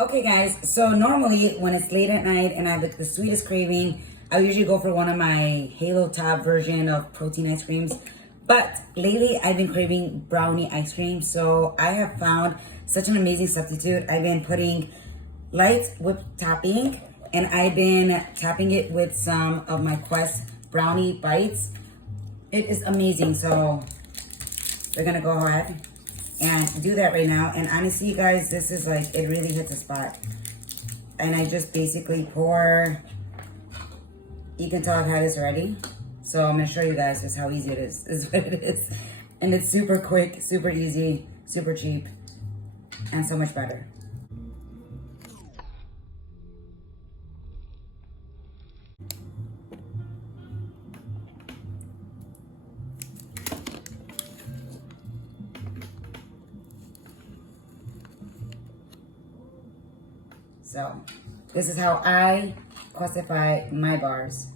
Okay guys, so normally when it's late at night and I have the sweetest craving, I usually go for one of my Halo Top version of protein ice creams. But lately I've been craving brownie ice cream, so I have found such an amazing substitute. I've been putting light whipped topping and I've been topping it with some of my Quest brownie bites. It is amazing, so we're gonna go ahead and do that right now. And honestly, you guys, this is like, it really hits a spot. And I just basically pour, you can tell I've had this already. So I'm gonna show you guys just how easy it is what it is. And it's super quick, super easy, super cheap, and so much better. So this is how I classify my bars.